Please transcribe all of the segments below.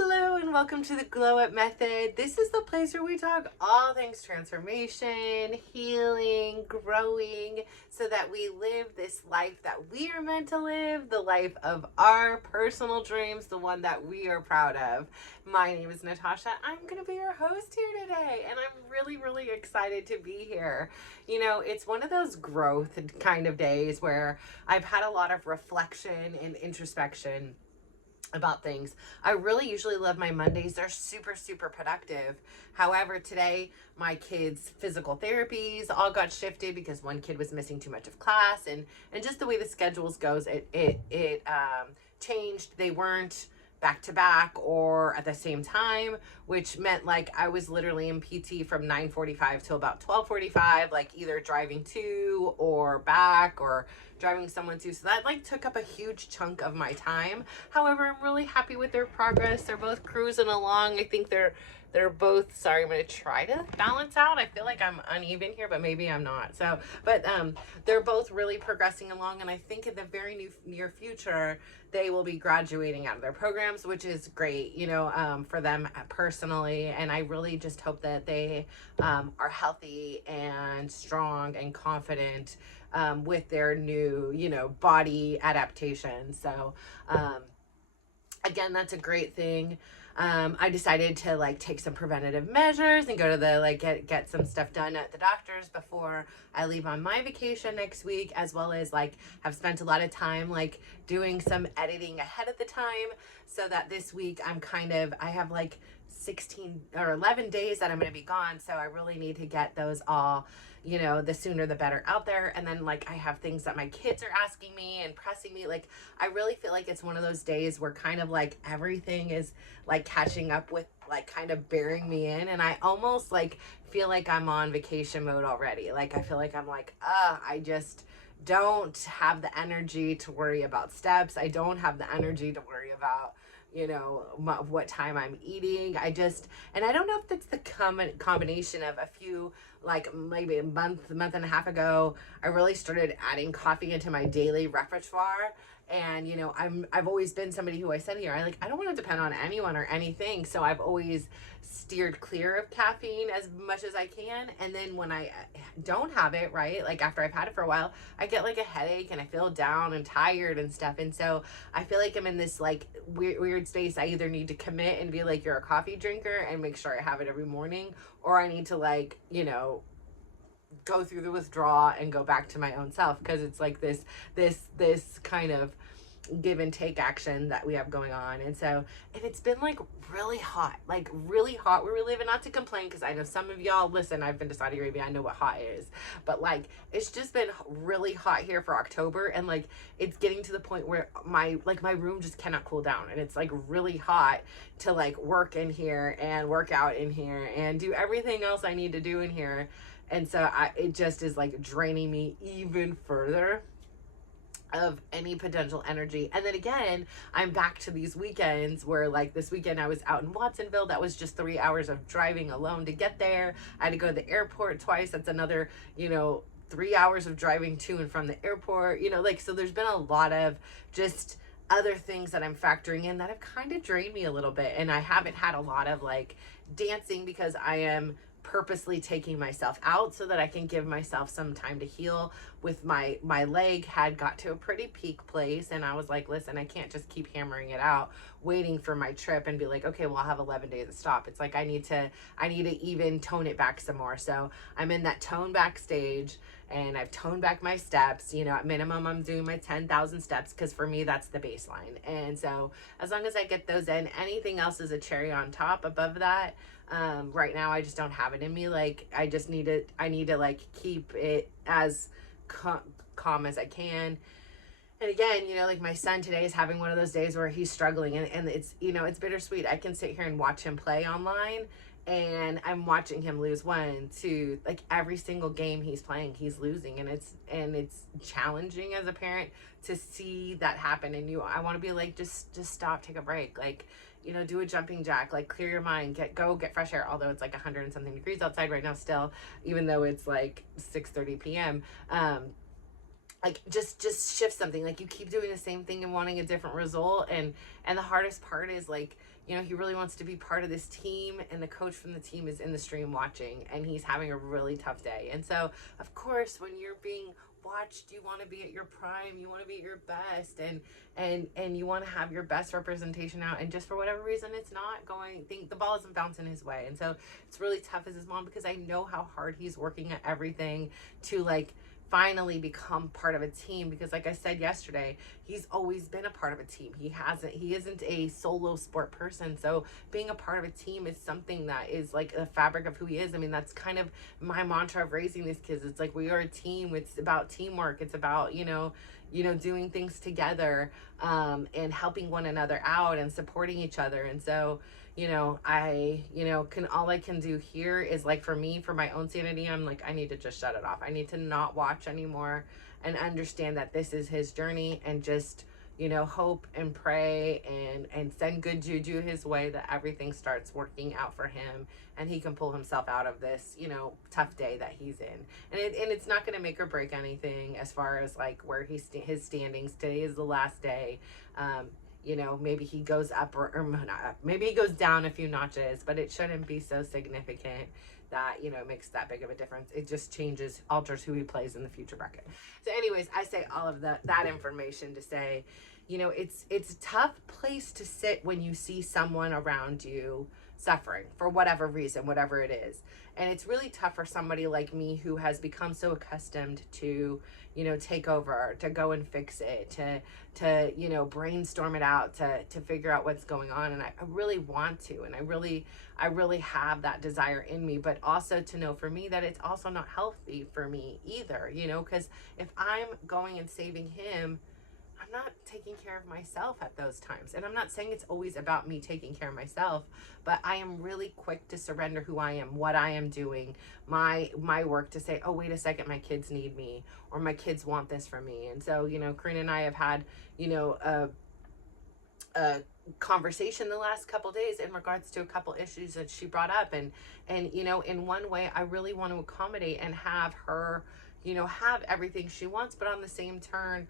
Hello and welcome to the Glow Up Method. This is the place where we talk all things transformation, healing, growing, so that we live this life that we are meant to live, the life of our personal dreams, the one that we are proud of. My name is Natasha. I'm going to be your host here today, and I'm really excited to be here. You know, it's one of those growth kind of days where I've had a lot of reflection and introspection about things. I really usually love my Mondays. They're super productive. However, today my kids' physical therapies all got shifted because one kid was missing too much of class, and just the way the schedules goes, it changed. They weren't back to back or at the same time, which meant like I was literally in PT from 9:45 till about 12:45, like either driving to or back or driving someone to. So that like took up a huge chunk of my time. However, I'm really happy with their progress. They're both cruising along. I think they're both, sorry, I'm going to try to balance out. I feel like I'm uneven here, but maybe I'm not. So, but they're both really progressing along. And I think in the very near future, they will be graduating out of their programs, which is great, you know, for them personally. And I really just hope that they are healthy and strong and confident with their new, you know, body adaptation. So, again, that's a great thing. I decided to like take some preventative measures and go to the like get some stuff done at the doctor's before I leave on my vacation next week, as well as like have spent a lot of time like doing some editing ahead of the time, so that this week I have like 16 or 11 days that I'm going to be gone. So I really need to get those all, you know, the sooner the better out there. And then like I have things that my kids are asking me and pressing me. Like I really feel like it's one of those days where kind of like everything is like catching up with like kind of bearing me in, and I almost like feel like I'm on vacation mode already. Like I feel like I'm like I just don't have the energy to worry about steps. I don't have the energy to worry about, you know, what time I'm eating. And I don't know if that's the combination of a few, like maybe a month and a half ago, I really started adding coffee into my daily repertoire. And, you know, I've always been somebody who, I said here, I don't want to depend on anyone or anything. So I've always steered clear of caffeine as much as I can. And then when I don't have it, right, like after I've had it for a while, I get like a headache and I feel down and tired and stuff. And so I feel like I'm in this like weird space. I either need to commit and be like, you're a coffee drinker and make sure I have it every morning, or I need to like, you know, go through the withdrawal and go back to my own self, because it's like this kind of give and take action that we have going on. And so, and it's been like really hot where we live. And not to complain, because I know some of y'all, listen, I've been to Saudi Arabia, I know what hot is, but like it's just been really hot here for October. And like it's getting to the point where my room just cannot cool down, and it's like really hot to like work in here and work out in here and do everything else I need to do in here. And so it just is like draining me even further of any potential energy. And then again, I'm back to these weekends where like this weekend I was out in Watsonville. That was just 3 hours of driving alone to get there. I had to go to the airport twice. That's another, you know, 3 hours of driving to and from the airport, you know, like, so there's been a lot of just other things that I'm factoring in that have kind of drained me a little bit. And I haven't had a lot of like dancing, because I am purposely taking myself out so that I can give myself some time to heal. With my leg had got to a pretty peak place, and I was like, listen, I can't just keep hammering it out waiting for my trip and be like, okay, well, I'll have 11 days to stop. It's like I need to even tone it back some more. So I'm in that tone back stage, and I've toned back my steps. You know, at minimum I'm doing my 10,000 steps, because for me that's the baseline. And so as long as I get those in, anything else is a cherry on top above that. Right now I just don't have it in me. Like I need to like keep it as calm as I can. And again, you know, like my son today is having one of those days where he's struggling, and it's, you know, it's bittersweet. I can sit here and watch him play online, and I'm watching him lose 1, 2, like every single game he's playing, he's losing. And it's challenging as a parent to see that happen. And I want to be like, just stop, take a break. Like, you know, do a jumping jack, like clear your mind, get fresh air. Although it's like 100 and something degrees outside right now still, even though it's like 6:30 p.m. like just shift something. Like you keep doing the same thing and wanting a different result, and the hardest part is like, you know, he really wants to be part of this team, and the coach from the team is in the stream watching, and he's having a really tough day. And so of course when you're being watched, you want to be at your prime, you want to be at your best, and you want to have your best representation out, and just for whatever reason it's not going, think the ball isn't bouncing his way. And so it's really tough as his mom, because I know how hard he's working at everything to like finally become part of a team, because like I said yesterday, he's always been a part of a team. He isn't a solo sport person. So being a part of a team is something that is like the fabric of who he is. I mean, that's kind of my mantra of raising these kids. It's like, we are a team. It's about teamwork. It's about, doing things together, and helping one another out and supporting each other. And so, all I can do here is like, for me, for my own sanity, I'm like, I need to just shut it off. I need to not watch anymore and understand that this is his journey, and just, hope and pray and send good juju his way, that everything starts working out for him and he can pull himself out of this, tough day that he's in. And it's not going to make or break anything as far as like where his standings. Today is the last day. Maybe he goes up or not up. Maybe he goes down a few notches, but it shouldn't be so significant that, it makes that big of a difference. It just alters who he plays in the future bracket. So anyways, I say all of that information to say, it's a tough place to sit when you see someone around you suffering for whatever reason, whatever it is. And it's really tough for somebody like me who has become so accustomed to, take over, to go and fix it, to brainstorm it out, to figure out what's going on. And I really want to, and I really have that desire in me, but also to know for me that it's also not healthy for me either, because if I'm going and saving him, I'm not taking care of myself at those times. And I'm not saying it's always about me taking care of myself, but I am really quick to surrender who I am, what I am doing, my work, to say, oh, wait a second, my kids need me, or my kids want this from me. And so, Karina and I have had, a conversation the last couple days in regards to a couple issues that she brought up. And in one way, I really want to accommodate and have her, have everything she wants, but on the same turn,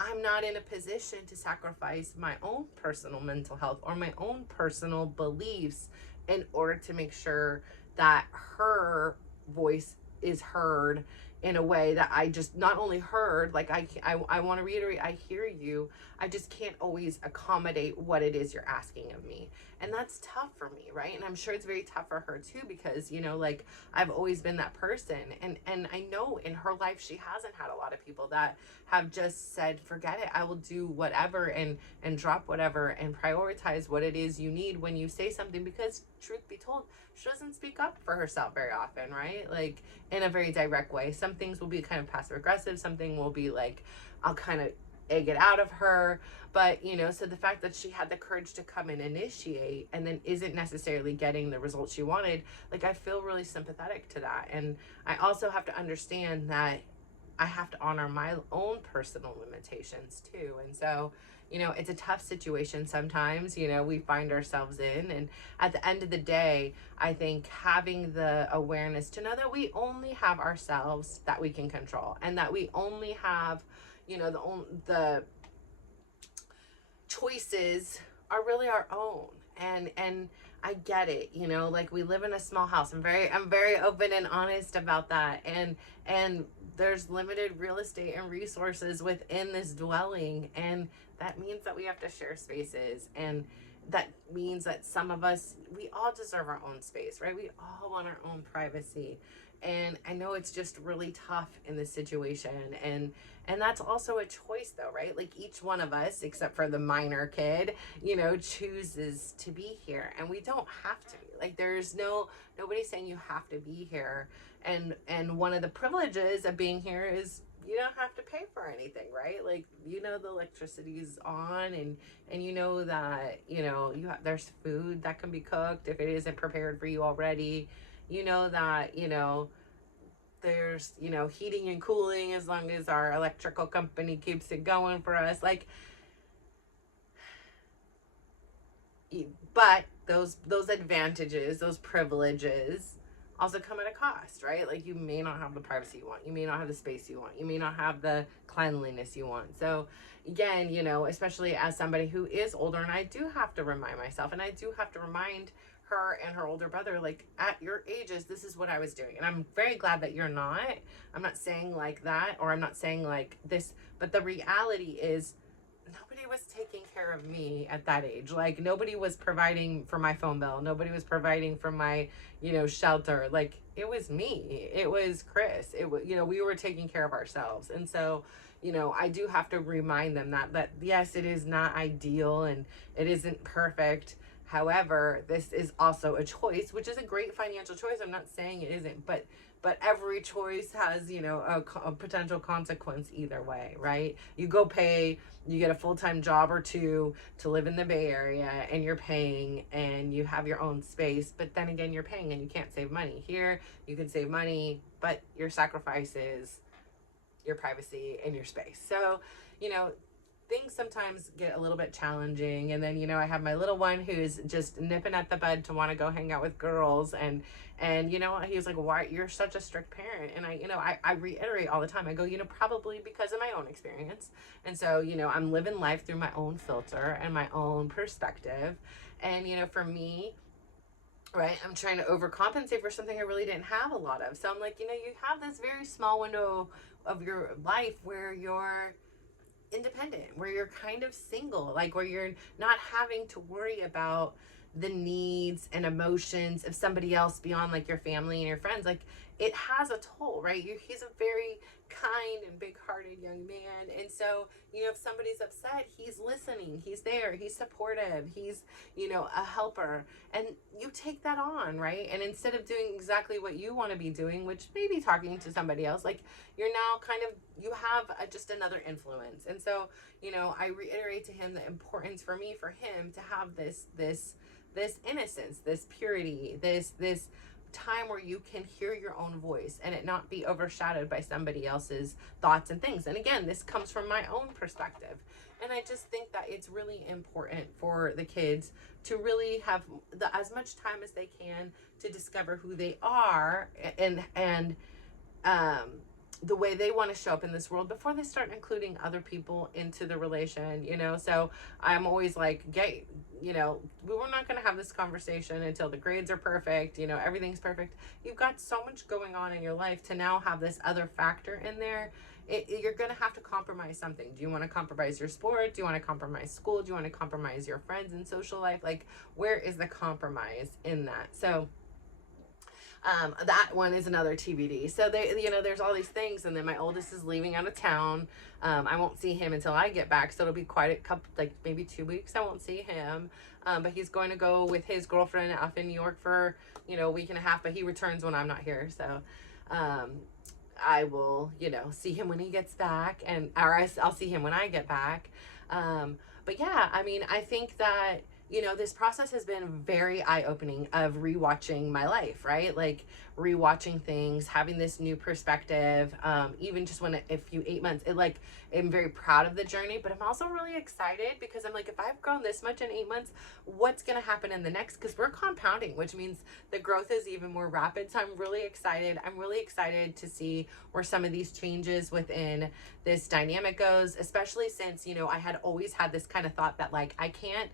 I'm not in a position to sacrifice my own personal mental health or my own personal beliefs in order to make sure that her voice is heard in a way that I just not only heard, like I want to reiterate, I hear you. I just can't always accommodate what it is you're asking of me. And that's tough for me, right? And I'm sure it's very tough for her too, because, like I've always been that person. And I know in her life, she hasn't had a lot of people that have just said, forget it, I will do whatever and drop whatever and prioritize what it is you need when you say something, because truth be told, she doesn't speak up for herself very often, right? Like in a very direct way. Some things will be kind of passive aggressive. Something will be like, I'll kind of egg it out of her. But, so the fact that she had the courage to come and initiate and then isn't necessarily getting the results she wanted, like I feel really sympathetic to that. And I also have to understand that I have to honor my own personal limitations too. And so, it's a tough situation sometimes, we find ourselves in. And at the end of the day, I think having the awareness to know that we only have ourselves that we can control, and that we only have, the choices are really our own. And I get it, like we live in a small house. I'm very open and honest about that. And there's limited real estate and resources within this dwelling. And that means that we have to share spaces. And that means that some of us, we all deserve our own space, right? We all want our own privacy. And I know it's just really tough in this situation. And that's also a choice though, right? Like each one of us, except for the minor kid, chooses to be here. And we don't have to be. Like there's nobody saying you have to be here. And one of the privileges of being here is you don't have to pay for anything, right? Like, the electricity's on, and that, there's food that can be cooked if it isn't prepared for you already. That, there's, heating and cooling as long as our electrical company keeps it going for us. Like, but those advantages, those privileges also come at a cost, right? Like you may not have the privacy you want. You may not have the space you want. You may not have the cleanliness you want. So again, you know, especially as somebody who is older, and I do have to remind myself, and I do have to remind her and her older brother, like, at your ages, this is what I was doing. And I'm very glad that you're not. I'm not saying like that, or I'm not saying like this, but the reality is nobody was taking care of me at that age. Like nobody was providing for my phone bill. Nobody was providing for my, you know, shelter. Like it was me. It was Chris. It was, you know, we were taking care of ourselves. And so, you know, I do have to remind them that yes, it is not ideal and it isn't perfect. However, this is also a choice, which is a great financial choice. I'm not saying it isn't, but every choice has, you know, a potential consequence either way, right? You go pay, you get a full-time job or two to live in the Bay Area, and you're paying and you have your own space, but then again, you're paying and you can't save money. Here, you can save money, but your sacrifice is your privacy and your space. So, you know, things sometimes get a little bit challenging. And then, you know, I have my little one who's just nipping at the bud to want to go hang out with girls. And, you know, he was like, why, you're such a strict parent. And I reiterate all the time. I go, you know, probably because of my own experience. And so, you know, I'm living life through my own filter and my own perspective. And, you know, for me, right, I'm trying to overcompensate for something I really didn't have a lot of. So I'm like, you know, you have this very small window of your life where you're independent, where you're kind of single, like where you're not having to worry about the needs and emotions of somebody else beyond like your family and your friends. Like it has a toll, right? He's a very kind and big-hearted young man, and so, you know, if somebody's upset, he's listening, he's there, he's supportive, he's, you know, a helper, and you take that on, right? And instead of doing exactly what you want to be doing, which may be talking to somebody else, like you're now kind of, you have just another influence. And so, you know, I reiterate to him the importance for me, for him to have this innocence, this purity, this time where you can hear your own voice and it not be overshadowed by somebody else's thoughts and things. And again, this comes from my own perspective. And I just think that it's really important for the kids to really have as much time as they can to discover who they are and the way they want to show up in this world before they start including other people into the relation, you know? So I'm always like, you know, we're not going to have this conversation until the grades are perfect, you know, everything's perfect. You've got so much going on in your life to now have this other factor in there. You're going to have to compromise something. Do you want to compromise your sport? Do you want to compromise school? Do you want to compromise your friends and social life? Like, where is the compromise in that? So that one is another TBD. So they, you know, there's all these things, and then my oldest is leaving out of town. I won't see him until I get back, so it'll be quite a couple, like maybe 2 weeks I won't see him. But he's going to go with his girlfriend up in New York for, you know, a week and a half, but he returns when I'm not here. So I will, you know, see him when he gets back, or I'll see him when I get back. But yeah, I mean, I think that, you know, this process has been very eye-opening of rewatching my life, right? Like rewatching things, having this new perspective, even just when a few 8 months, I'm very proud of the journey, but I'm also really excited because I'm like, if I've grown this much in 8 months, what's going to happen in the next? Because we're compounding, which means the growth is even more rapid. So I'm really excited. I'm really excited to see where some of these changes within this dynamic goes, especially since, you know, I had always had this kind of thought that like, I can't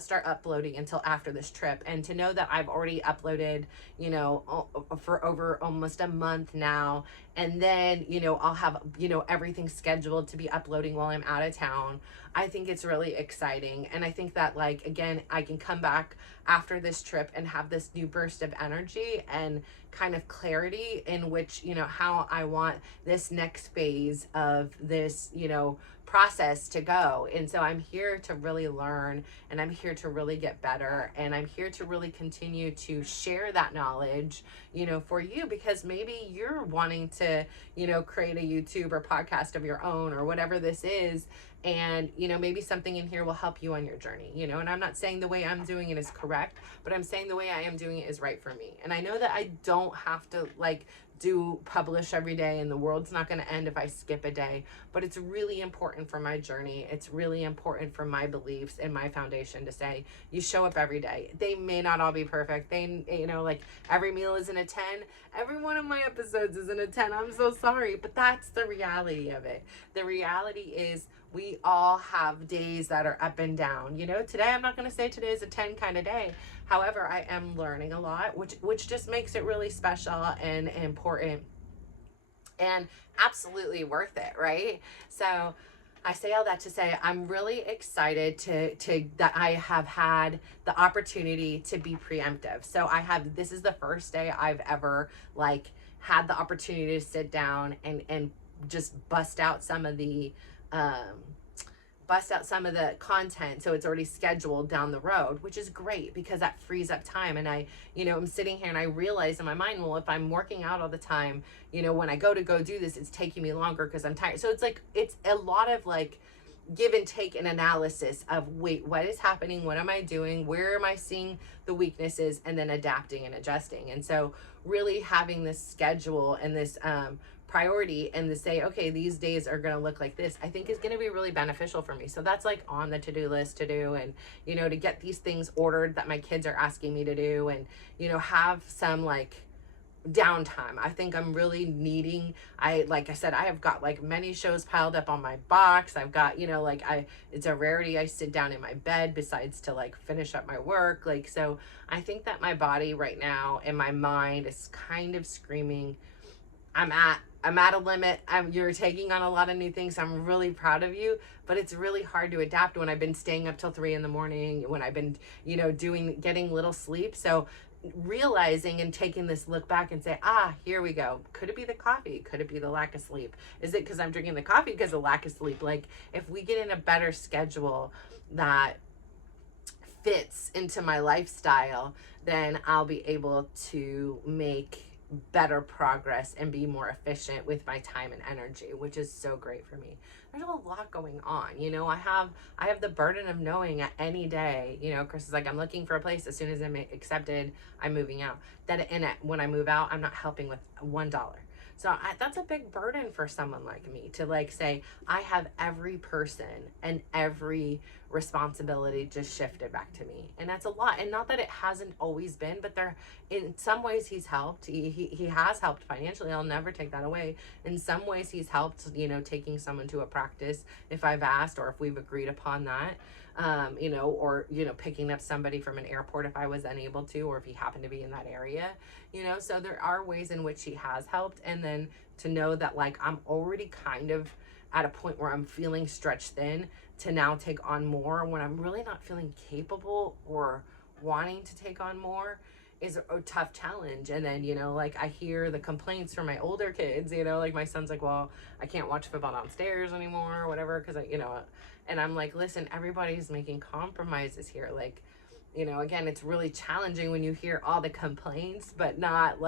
start uploading until after this trip. And to know that I've already uploaded, you know, for over almost a month now, and then, you know, I'll have, you know, everything scheduled to be uploading while I'm out of town. I think it's really exciting. And I think that, like, again, I can come back after this trip and have this new burst of energy and kind of clarity in which, you know, how I want this next phase of this, you know, process to go. And so I'm here to really learn, and I'm here to really get better, and I'm here to really continue to share that knowledge, you know, for you, because maybe you're wanting to, you know, create a YouTube or podcast of your own or whatever this is. And, you know, maybe something in here will help you on your journey, you know, and I'm not saying the way I'm doing it is correct, but I'm saying the way I am doing it is right for me. And I know that I don't have to like do publish every day, and the world's not going to end if I skip a day, but it's really important for my journey. It's really important for my beliefs and my foundation to say, you show up every day. They may not all be perfect. They, like every meal isn't a 10. Every one of my episodes isn't a 10. I'm so sorry, but that's the reality of it. The reality is we all have days that are up and down. Today I'm not going to say today is a 10 kind of day. However, I am learning a lot, which just makes it really special and important and absolutely worth it, right? So I say all that to say I'm really excited to that I have had the opportunity to be preemptive. So this is the first day I've ever had the opportunity to sit down and just bust out some of the content, so it's already scheduled down the road, which is great because that frees up time. And I'm sitting here and I realize in my mind, well, if I'm working out all the time, when I go do this, it's taking me longer because I'm tired. So it's a lot of give and take and analysis of, wait, what is happening? What am I doing? Where am I seeing the weaknesses? And then adapting and adjusting. And so really having this schedule and this priority and to say, okay, these days are going to look like this, I think is going to be really beneficial for me. So that's on the to-do list to do, and to get these things ordered that my kids are asking me to do, and have some downtime. I think I'm really needing, like I said, I have got many shows piled up on my box. I've got, it's a rarity I sit down in my bed besides to finish up my work. So I think that my body right now and my mind is kind of screaming, I'm at a limit. You're taking on a lot of new things. I'm really proud of you, but it's really hard to adapt when I've been staying up till 3 a.m, when I've been, getting little sleep. So realizing and taking this look back and say, here we go. Could it be the coffee? Could it be the lack of sleep? Is it because I'm drinking the coffee because of lack of sleep? If we get in a better schedule that fits into my lifestyle, then I'll be able to make better progress and be more efficient with my time and energy, which is so great for me. There's a lot going on. I have the burden of knowing at any day, Chris is I'm looking for a place. As soon as I'm accepted, I'm moving out. When I move out, I'm not helping with $1. So that's a big burden for someone like me to say, I have every person and every responsibility just shifted back to me. And that's a lot. And not that it hasn't always been, but in some ways he's helped. He has helped financially. I'll never take that away. In some ways he's helped, taking someone to a practice if I've asked or if we've agreed upon that. Or picking up somebody from an airport if I was unable to, or if he happened to be in that area, so there are ways in which he has helped. And then to know that I'm already kind of at a point where I'm feeling stretched thin to now take on more when I'm really not feeling capable or wanting to take on more is a tough challenge. And then, I hear the complaints from my older kids, my son's well, I can't watch football downstairs anymore or whatever. Cause and I'm listen, everybody's making compromises here. Again, it's really challenging when you hear all the complaints, but not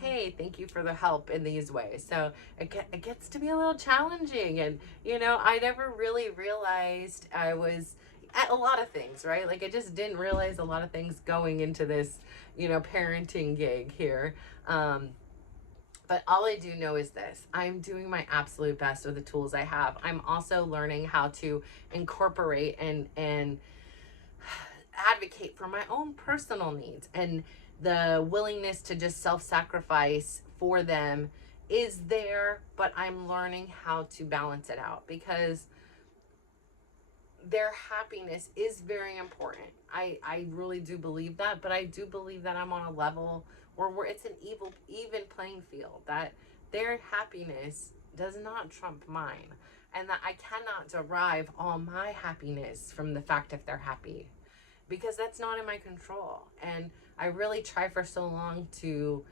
hey, thank you for the help in these ways. So it gets to be a little challenging. And, I never really realized I was at a lot of things, right? I just didn't realize a lot of things going into this, parenting gig here. But all I do know is this: I'm doing my absolute best with the tools I have. I'm also learning how to incorporate and advocate for my own personal needs, and the willingness to just self-sacrifice for them is there, but I'm learning how to balance it out because their happiness is very important. I really do believe that, but I do believe that I'm on a level where it's an even playing field, that their happiness does not trump mine, and that I cannot derive all my happiness from the fact if they're happy, because that's not in my control. And I really try for so long to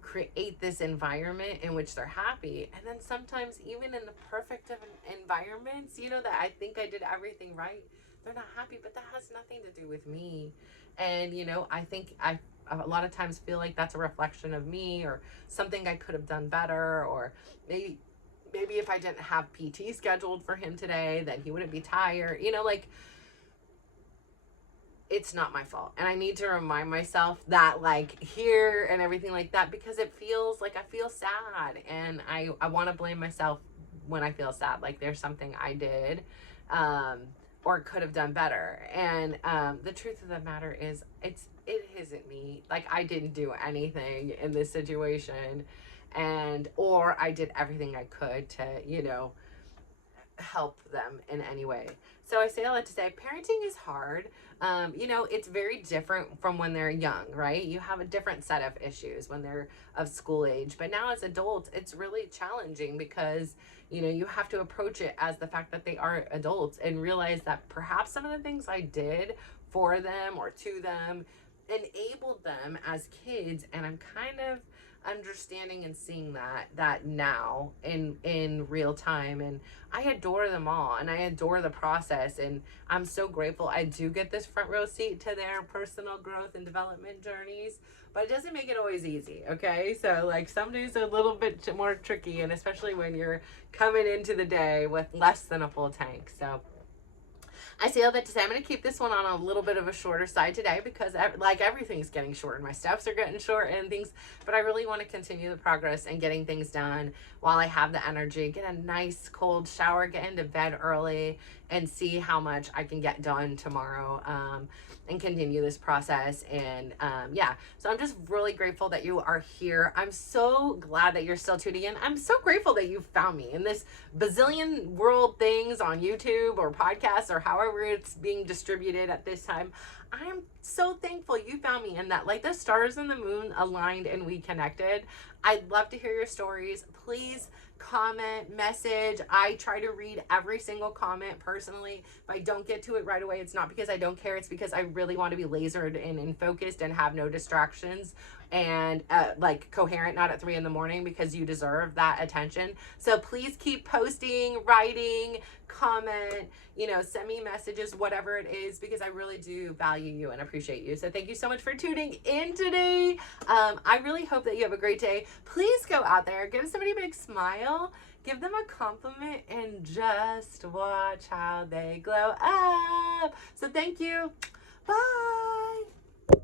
create this environment in which they're happy. And then sometimes even in the perfect of environments, that I think I did everything right, they're not happy, but that has nothing to do with me. And, I think I a lot of times feel like that's a reflection of me or something I could have done better, or maybe if I didn't have PT scheduled for him today, then he wouldn't be tired. it's not my fault. And I need to remind myself that, like, here and everything like that, because it feels like I feel sad, and I want to blame myself when I feel sad. Like there's something I did, or could have done better. And the truth of the matter is it isn't me. Like I didn't do anything in this situation, and or I did everything I could to, you know, help them in any way. So I say all that to say parenting is hard. You know, it's very different from when they're young, right? You have a different set of issues when they're of school age. But now as adults, it's really challenging because, you know, you have to approach it as the fact that they are adults and realize that perhaps some of the things I did for them or to them enabled them as kids. And I'm kind of understanding and seeing that now in real time, and I adore them all, and I adore the process, and I'm so grateful I do get this front row seat to their personal growth and development journeys. But it doesn't make it always easy, okay? So like some days are a little bit more tricky, and especially when you're coming into the day with less than a full tank. So I say all that to say I'm going to keep this one on a little bit of a shorter side today because like everything's getting short and my steps are getting short and things, but I really want to continue the progress and getting things done while I have the energy, get a nice cold shower, get into bed early, and see how much I can get done tomorrow, and continue this process. And yeah, so I'm just really grateful that you are here. I'm so glad that you're still tuning in. I'm so grateful that you found me in this bazillion world things on YouTube or podcasts or however it's being distributed at this time. I'm so thankful you found me and that like the stars and the moon aligned and we connected. I'd love to hear your stories. Please comment, message. I try to read every single comment personally. If I don't get to it right away, it's not because I don't care. It's because I really want to be lasered in and focused and have no distractions and like coherent, not at 3 a.m, because you deserve that attention. So please keep posting, writing, comment, you know, send me messages, whatever it is, because I really do value you and appreciate you. So thank you so much for tuning in today. I really hope that you have a great day. Please go out there, give somebody a big smile, give them a compliment, and just watch how they glow up. So thank you. Bye.